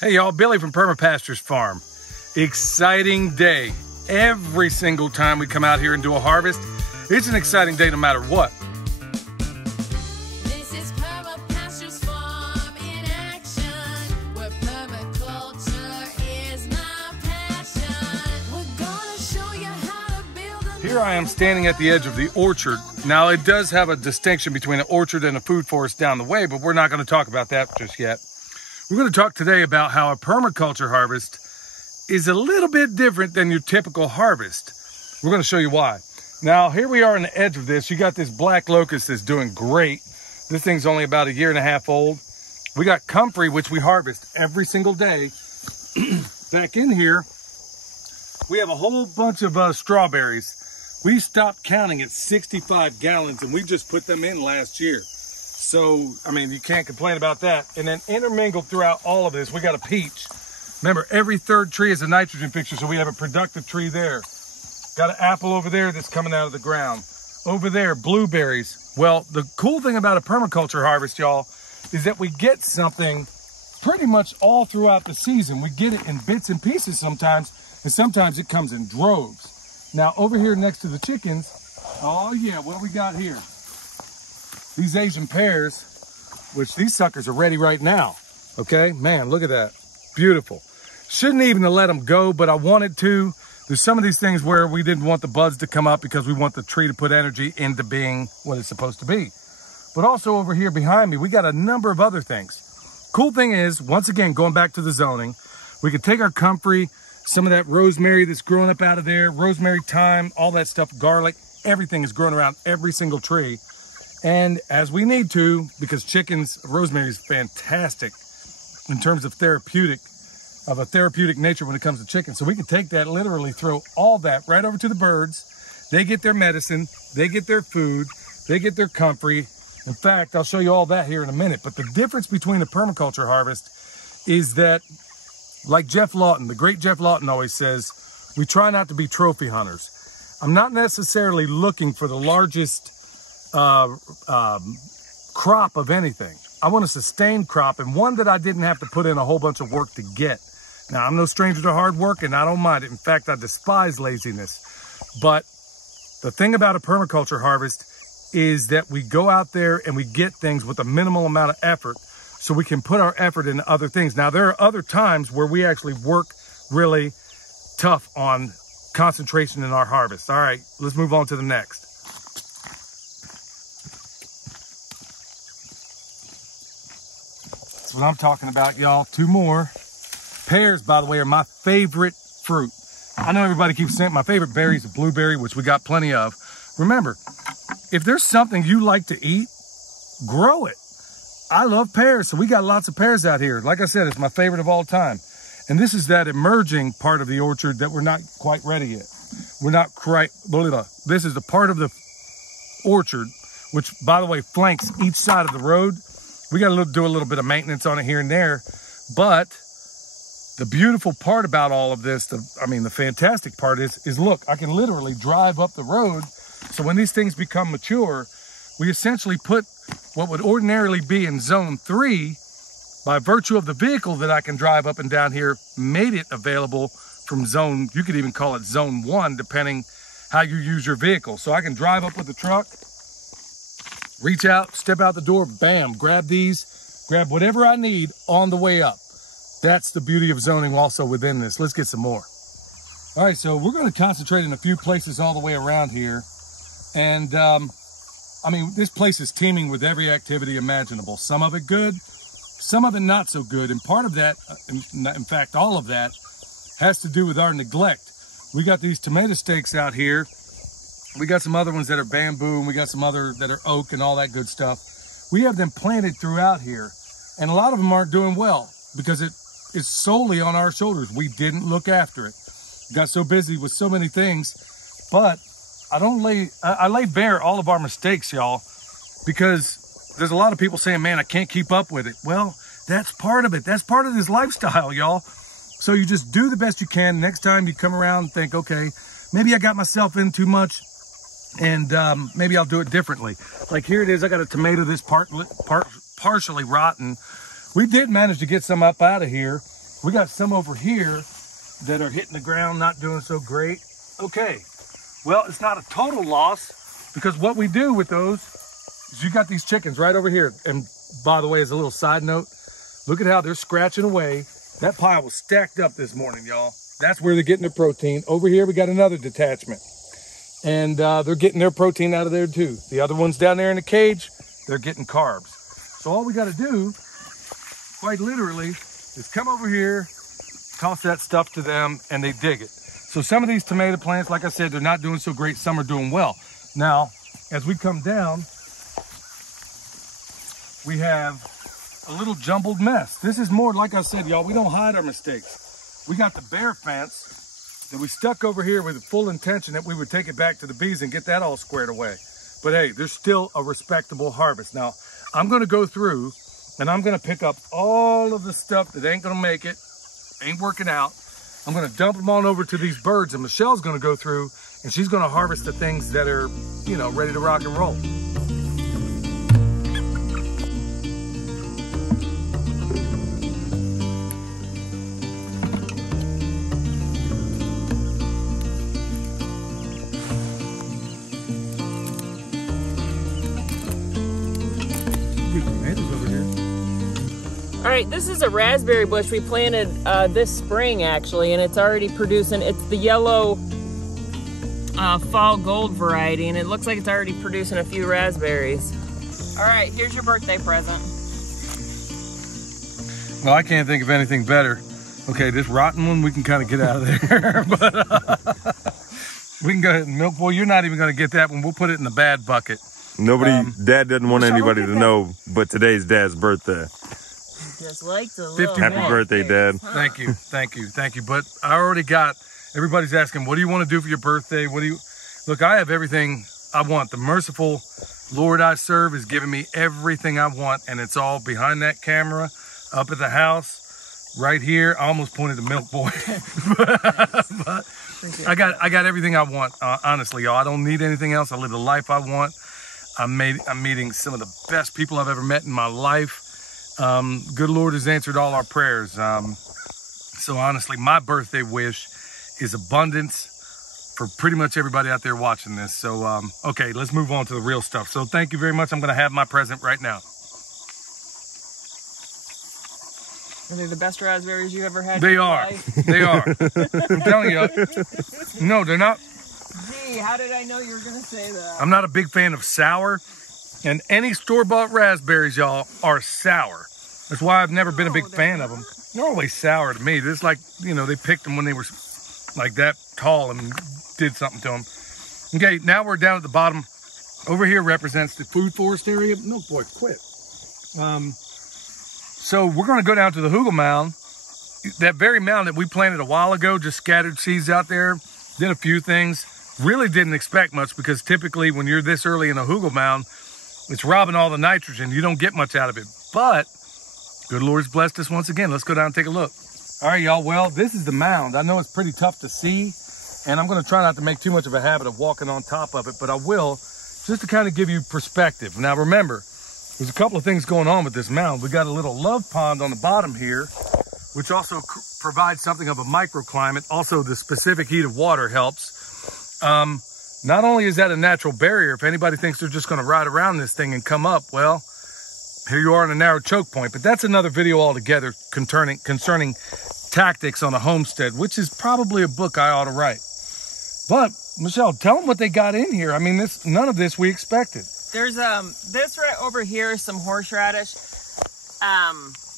Hey y'all, Billy from Perma Pastures Farm. Exciting day. Every single time we come out here and do a harvest, it's an exciting day no matter what. This is Perma Pastures Farm in action, where permaculture is my passion. We're gonna show you how to build a... Here I am standing at the edge of the orchard. Now it does have a distinction between an orchard and a food forest down the way, but we're not going to talk about that just yet. We're going to talk today about how a permaculture harvest is a little bit different than your typical harvest. We're going to show you why. Now, here we are on the edge of this. You got this black locust that's doing great. This thing's only about 1.5 years old. We got comfrey, which we harvest every single day. Back in here, we have a whole bunch of strawberries. We stopped counting at 65 gallons, and we just put them in last year. So, I mean, you can't complain about that. And then intermingled throughout all of this, we got a peach. Remember, every third tree is a nitrogen fixture, so we have a productive tree there. Got an apple over there that's coming out of the ground. Over there, blueberries. Well, the cool thing about a permaculture harvest, y'all, is that we get something pretty much all throughout the season. We get it in bits and pieces sometimes, and sometimes it comes in droves. Now, over here next to the chickens, oh yeah, what we got here? These Asian pears, which these suckers are ready right now. Okay, man, look at that. Beautiful. Shouldn't even have let them go, but I wanted to. There's some of these things where we didn't want the buds to come up because we want the tree to put energy into being what it's supposed to be. But also over here behind me, we got a number of other things. Cool thing is, once again, going back to the zoning, we could take our comfrey, some of that rosemary that's growing up out of there, rosemary, thyme, all that stuff, garlic, everything is growing around every single tree. And as we need to, because rosemary is fantastic in terms of a therapeutic nature when it comes to chicken. So we can take that, literally throw all that right over to the birds. They get their medicine, they get their food, they get their comfrey. In fact, I'll show you all that here in a minute. But the difference between a permaculture harvest is that, like Jeff Lawton, the great Jeff Lawton always says, we try not to be trophy hunters. I'm not necessarily looking for the largest crop of anything. I want a sustained crop, and one that I didn't have to put in a whole bunch of work to get. Now, I'm no stranger to hard work, and I don't mind it. In fact, I despise laziness. But the thing about a permaculture harvest is that we go out there and we get things with a minimal amount of effort, so we can put our effort into other things. Now, there are other times where we actually work really tough on concentration in our harvest. All right, let's move on to the next. That's what I'm talking about, y'all. 2 more. Pears, by the way, are my favorite fruit. I know everybody keeps saying my favorite berry is a blueberry, which we got plenty of. Remember, if there's something you like to eat, grow it. I love pears, so we got lots of pears out here. Like I said, it's my favorite of all time. And this is that emerging part of the orchard that we're not quite ready yet. We're not quite, this is the part of the orchard, which, by the way, flanks each side of the road. We got to do a little bit of maintenance on it here and there. But the beautiful part about all of this, the fantastic part is look, I can literally drive up the road. So when these things become mature, we essentially put what would ordinarily be in zone 3, by virtue of the vehicle that I can drive up and down here, made it available from zone, you could even call it zone 1, depending how you use your vehicle. So I can drive up with the truck, reach out, step out the door, bam, grab these, grab whatever I need on the way up. That's the beauty of zoning also within this. Let's get some more. All right, so we're going to concentrate in a few places all the way around here. And, this place is teeming with every activity imaginable. Some of it good, some of it not so good. And part of that, in fact, all of that, has to do with our neglect. We got these tomato stakes out here. We got some other ones that are bamboo, and we got some other that are oak and all that good stuff. We have them planted throughout here, and a lot of them aren't doing well because it is solely on our shoulders. We didn't look after it. Got so busy with so many things, but I lay bare all of our mistakes, y'all, because there's a lot of people saying, man, I can't keep up with it. Well, that's part of it. That's part of this lifestyle, y'all. So you just do the best you can. Next time you come around and think, okay, maybe I got myself in too much, and maybe I'll do it differently. Like here it is, I got a tomato that's partially rotten. We did manage to get some up out of here, We got some over here that are hitting the ground, not doing so great. Okay, well, it's not a total loss, because what we do with those is you got these chickens right over here. And by the way, as a little side note, look at how they're scratching away. That pile was stacked up this morning, y'all. That's where they're getting their protein. Over here, we got another detachment. And they're getting their protein out of there too. The other ones down there in the cage, they're getting carbs. So all we got to do, quite literally, is come over here, toss that stuff to them, and they dig it. So some of these tomato plants, like I said, they're not doing so great. Some are doing well. Now, as we come down, we have a little jumbled mess. This is more, like I said, y'all, we don't hide our mistakes. We got the bear fence that we stuck over here with the full intention that we would take it back to the bees and get that all squared away. But hey, there's still a respectable harvest. Now, I'm gonna go through and I'm gonna pick up all of the stuff that ain't gonna make it, ain't working out. I'm gonna dump them on over to these birds, and Michelle's gonna go through and she's gonna harvest the things that are, you know, ready to rock and roll. All right, this is a raspberry bush we planted this spring actually, and it's already producing. It's the yellow fall gold variety, and it looks like it's already producing a few raspberries. All right, here's your birthday present. Well, I can't think of anything better. Okay, this rotten one, we can kind of get out of there, but we can go ahead and Milk Boy, you're not even gonna get that one. We'll put it in the bad bucket. Nobody, Dad doesn't want anybody to know, but today's Dad's birthday. Just like the little Happy birthday, Dad. Thank you, thank you, thank you. But I already got, everybody's asking, what do you want to do for your birthday? What do you, look, I have everything I want. The merciful Lord I serve is giving me everything I want, and it's all behind that camera, up at the house, right here. I almost pointed to Milk Boy. but I got everything I want, honestly, y'all. I don't need anything else. I live the life I want. I'm meeting some of the best people I've ever met in my life. Good Lord has answered all our prayers. So honestly, my birthday wish is abundance for pretty much everybody out there watching this. So, okay, let's move on to the real stuff. So thank you very much. I'm going to have my present right now. Are they the best raspberries you ever had? They are. They are. I'm telling you. No, they're not. Gee, how did I know you were going to say that? I'm not a big fan of sour. And any store-bought raspberries, y'all, are sour. That's why I've never been a big fan of them. They're always sour to me. There's like, you know, they picked them when they were like that tall and did something to them. Okay, now we're down at the bottom. Over here represents the food forest area. No, boy, quit. So we're going to go down to the hugel mound. That very mound that we planted a while ago, just scattered seeds out there, did a few things. Really didn't expect much, because typically when you're this early in a hugel mound, it's robbing all the nitrogen. You don't get much out of it. But good Lord's blessed us once again. Let's go down and take a look. All right, y'all. Well, this is the mound. I know it's pretty tough to see, and I'm going to try not to make too much of a habit of walking on top of it, but I will, just to kind of give you perspective. Now, remember, there's a couple of things going on with this mound. We got a little love pond on the bottom here, which also provides something of a microclimate. Also, the specific heat of water helps. Not only is that a natural barrier, if anybody thinks they're just going to ride around this thing and come up, well, here you are in a narrow choke point. But that's another video altogether concerning tactics on a homestead, which is probably a book I ought to write. But Michelle, tell them what they got in here. I mean, none of this we expected. There's this right over here is some horseradish.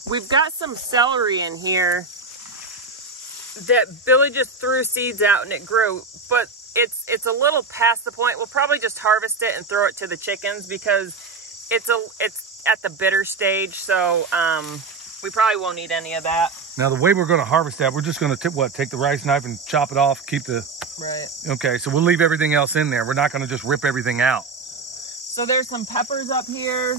We've got some celery in here that Billy just threw seeds out and it grew, but it's a little past the point. We'll probably just harvest it and throw it to the chickens, because it's at the bitter stage. So we probably won't eat any of that. Now the way we're going to harvest that, we're just going to take the rice knife and chop it off, keep the right. Okay, so we'll leave everything else in there. We're not going to just rip everything out. So there's some peppers up here.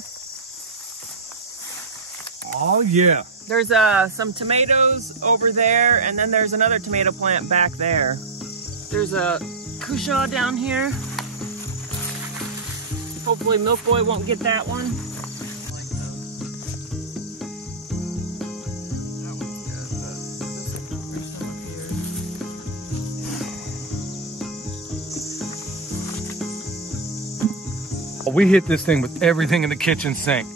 Oh yeah. There's some tomatoes over there, and then there's another tomato plant back there. There's a cushaw down here. Hopefully Milk Boy won't get that one. we hit this thing with everything in the kitchen sink.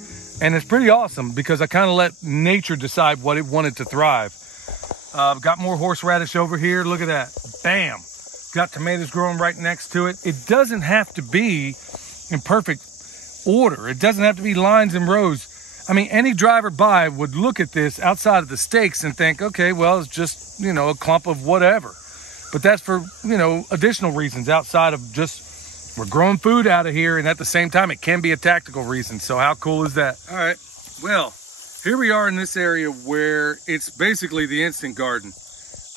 And it's pretty awesome because I kind of let nature decide what it wanted to thrive. Got more horseradish over here. Look at that. Bam. Got tomatoes growing right next to it. It doesn't have to be in perfect order. It doesn't have to be lines and rows. I mean, any driver by would look at this outside of the stakes and think, okay, well, it's just, you know, a clump of whatever. But that's for, you know, additional reasons outside of just we're growing food out of here. And at the same time, it can be a tactical reason. So how cool is that? All right. Well, here we are in this area where it's basically the instant garden.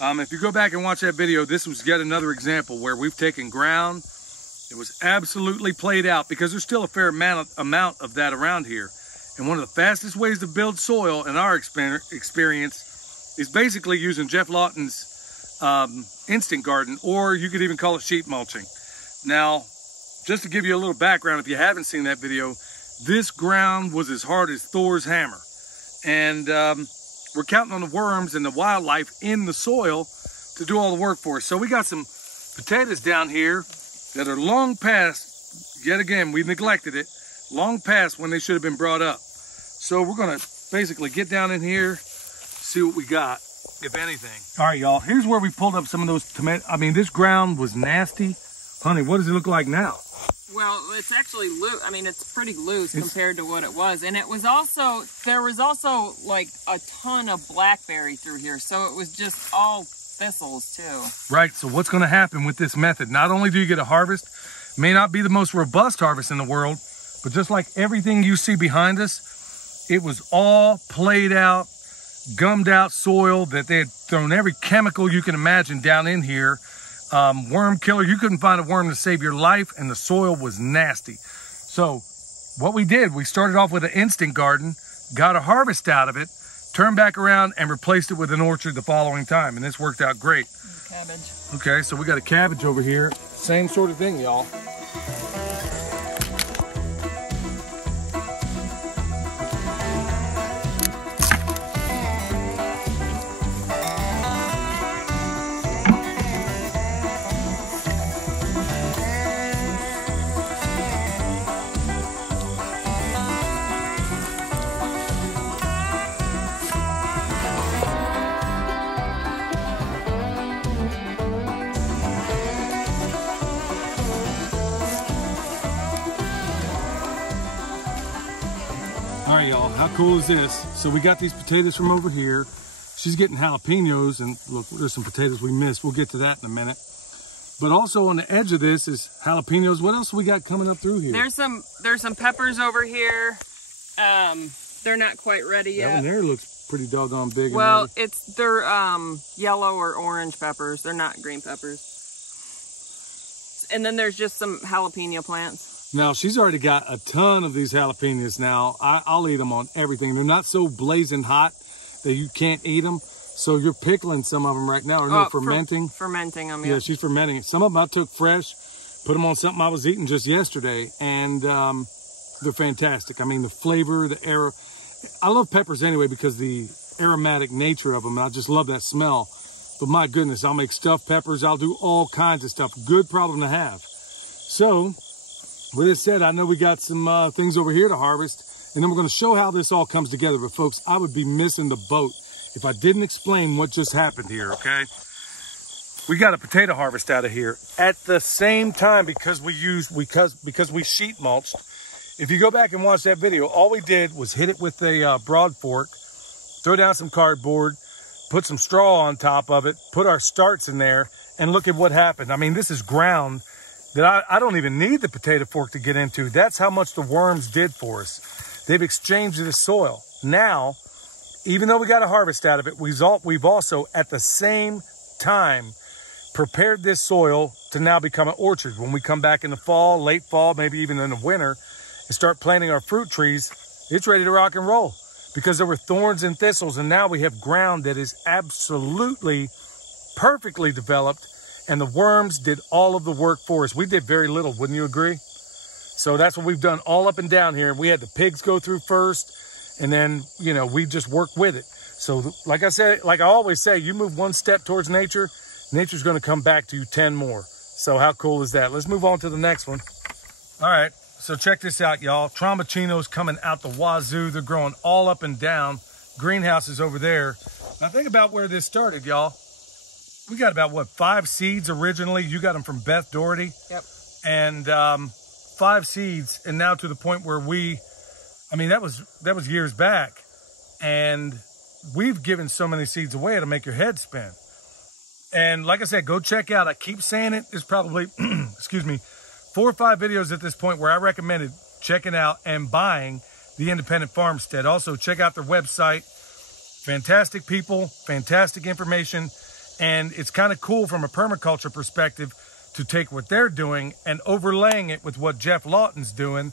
If you go back and watch that video, this was yet another example where we've taken ground. It was absolutely played out because there's still a fair amount of that around here. And one of the fastest ways to build soil in our experience is basically using Jeff Lawton's instant garden, or you could even call it sheet mulching. Now, just to give you a little background, if you haven't seen that video, this ground was as hard as Thor's hammer. And we're counting on the worms and the wildlife in the soil to do all the work for us. So we got some potatoes down here that are long past, yet again, we neglected it, long past when they should have been brought up. So we're gonna basically get down in here, see what we got, if anything. All right, y'all, here's where we pulled up some of those tomatoes. I mean, this ground was nasty. Honey, what does it look like now? Well, it's actually loose. I mean, it's pretty loose compared to what it was. And it was also, there was also like a ton of blackberry through here. So it was just all thistles too. Right, so what's gonna happen with this method? Not only do you get a harvest, may not be the most robust harvest in the world, but just like everything you see behind us, it was all played out, gummed out soil that they had thrown every chemical you can imagine down in here. Worm killer, you couldn't find a worm to save your life, and the soil was nasty. So what we did, we started off with an instant garden, got a harvest out of it, turned back around and replaced it with an orchard the following time, and this worked out great. Cabbage. Okay, so we got a cabbage over here. Same sort of thing, y'all. All right, y'all, how cool is this? So we got these potatoes from over here. She's getting jalapenos, and look, there's some potatoes we missed. We'll get to that in a minute. But also on the edge of this is jalapenos. What else we got coming up through here? There's some peppers over here. They're not quite ready yet. That one there looks pretty doggone big. Well, they're yellow or orange peppers. They're not green peppers. And then there's just some jalapeno plants. Now, she's already got a ton of these jalapenos now. I'll eat them on everything. They're not so blazing hot that you can't eat them. So you're pickling some of them right now, or no, fermenting? Fermenting them, yeah. Yeah, she's fermenting it. Some of them I took fresh, put them on something I was eating just yesterday, and they're fantastic. I mean, the flavor, the arrow. I love peppers anyway because the aromatic nature of them. I just love that smell. But my goodness, I'll make stuffed peppers. I'll do all kinds of stuff. Good problem to have. So, with this said, I know we got some things over here to harvest, and then we're going to show how this all comes together. But folks, I would be missing the boat if I didn't explain what just happened here, okay? We got a potato harvest out of here at the same time because we sheet mulched. If you go back and watch that video, all we did was hit it with a broad fork, throw down some cardboard, put some straw on top of it, put our starts in there, and look at what happened. I mean, this is ground that I don't even need the potato fork to get into. That's how much the worms did for us. They've exchanged the soil. Now, even though we got a harvest out of it, we've also, at the same time, prepared this soil to now become an orchard. When we come back in the fall, late fall, maybe even in the winter, and start planting our fruit trees, it's ready to rock and roll because there were thorns and thistles, and now we have ground that is absolutely perfectly developed, and the worms did all of the work for us. We did very little, wouldn't you agree? So that's what we've done all up and down here. We had the pigs go through first, and then, you know, we just work with it. So like I said, like I always say, you move one step towards nature, nature's going to come back to you 10 more. So how cool is that? Let's move on to the next one. All right, So check this out, y'all. Tromboncinos coming out the wazoo. They're growing all up and down. Greenhouses over there. Now think about where this started, y'all. We got about, what, 5 seeds originally? You got them from Beth Doherty. Yep. And 5 seeds, and now to the point where I mean, that was years back. And we've given so many seeds away, it'll make your head spin. And like I said, go check out, I keep saying it, there's probably, excuse me, 4 or 5 videos at this point where I recommended checking out and buying the Independent Farmstead. Also, check out their website. Fantastic people, fantastic information. And it's kind of cool from a permaculture perspective to take what they're doing and overlaying it with what Jeff Lawton's doing.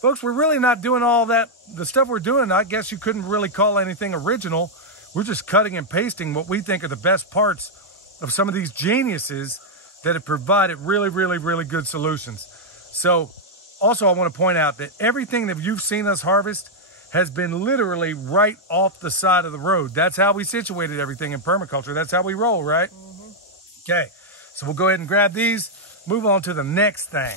Folks, we're really not doing all that. The stuff we're doing, I guess you couldn't really call anything original. We're just cutting and pasting what we think are the best parts of some of these geniuses that have provided really, really, really good solutions. So also I want to point out that everything that you've seen us harvest has been literally right off the side of the road. That's how we situated everything in permaculture. That's how we roll, right? Mm-hmm. Okay, so we'll go ahead and grab these, move on to the next thing.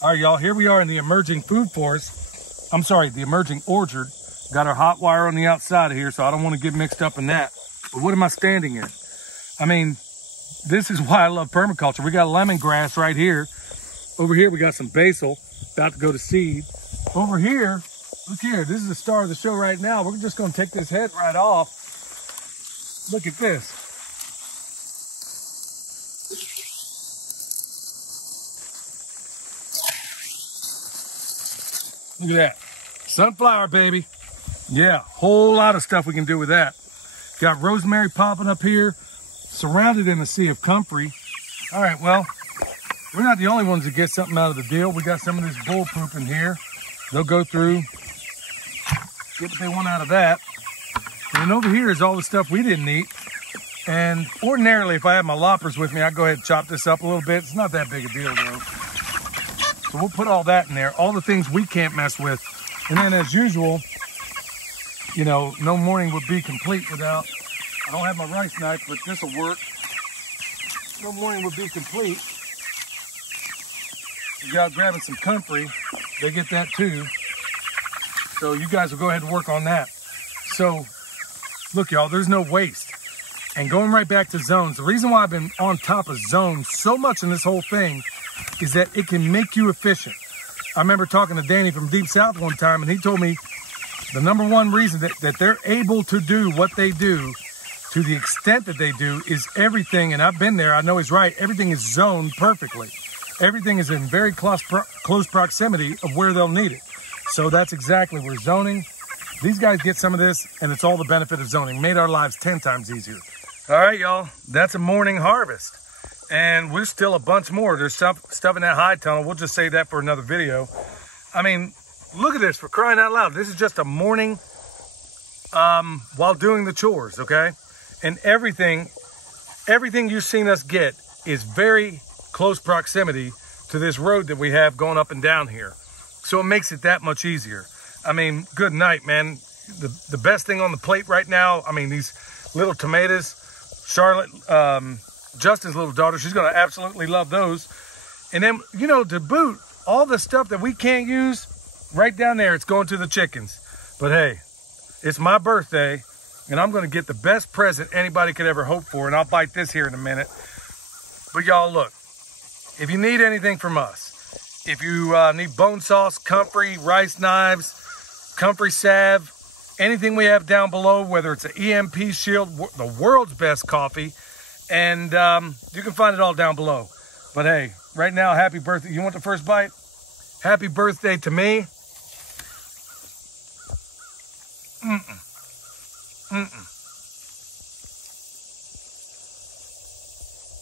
All right, y'all, here we are in the emerging food forest. I'm sorry, the emerging orchard. Got our hot wire on the outside of here, so I don't want to get mixed up in that. But what am I standing in? I mean, this is why I love permaculture. We got lemongrass right here. Over here, we got some basil, about to go to seed. Over here, look here, this is the star of the show right now. We're just gonna take this head right off. Look at this. Look at that. Sunflower, baby. Yeah, whole lot of stuff we can do with that. Got rosemary popping up here, surrounded in a sea of comfrey. All right, well, we're not the only ones that get something out of the deal. We got some of this bull poop in here. They'll go through, get what they want out of that. And over here is all the stuff we didn't eat. And ordinarily, if I had my loppers with me, I'd go ahead and chop this up a little bit. It's not that big a deal, though. So we'll put all that in there, all the things we can't mess with. And then as usual, you know, no morning would be complete without, I don't have my rice knife, but this will work. No morning would be complete. You got grabbing some comfrey, they get that too. So you guys will go ahead and work on that. So look, y'all, there's no waste. And going right back to zones, the reason why I've been on top of zones so much in this whole thing is that it can make you efficient. I remember talking to Danny from Deep South one time, and he told me the #1 reason that they're able to do what they do to the extent that they do is everything, and I've been there, I know he's right, everything is zoned perfectly. Everything is in very close proximity of where they'll need it. So that's exactly where zoning. These guys get some of this, and it's all the benefit of zoning. Made our lives 10 times easier. All right, y'all, that's a morning harvest. And we're still a bunch more. There's stuff in that high tunnel. We'll just save that for another video. I mean, look at this, for crying out loud. This is just a morning while doing the chores, okay? And everything you've seen us get is very close proximity to this road that we have going up and down here. So it makes it that much easier. I mean, good night, man. The best thing on the plate right now, I mean, these little tomatoes, Charlotte, Justin's little daughter, she's gonna absolutely love those. And then, you know, to boot, all the stuff that we can't use, right down there, it's going to the chickens. But hey, it's my birthday, and I'm gonna get the best present anybody could ever hope for, and I'll bite this here in a minute. But y'all, look, if you need anything from us, if you need bone sauce, comfrey, rice knives, comfrey salve, anything we have down below, whether it's an EMP shield, the world's best coffee, and you can find it all down below. But hey, right now, happy birthday. You want the first bite? Happy birthday to me.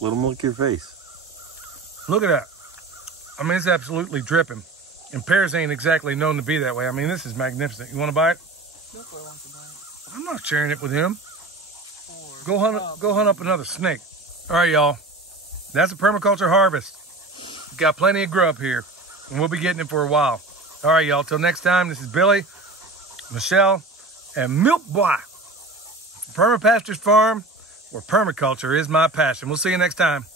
Let them look your face. Look at that. I mean, it's absolutely dripping. And pears ain't exactly known to be that way. I mean, this is magnificent. You want to buy it? I'm not sharing it with him. Go hunt up another snake. All right, y'all. That's a permaculture harvest. We got plenty of grub here, and we'll be getting it for a while. All right, y'all. Till next time, this is Billy, Michelle, and Milk Boy. Perma Pastures Farm. where permaculture is my passion. We'll see you next time.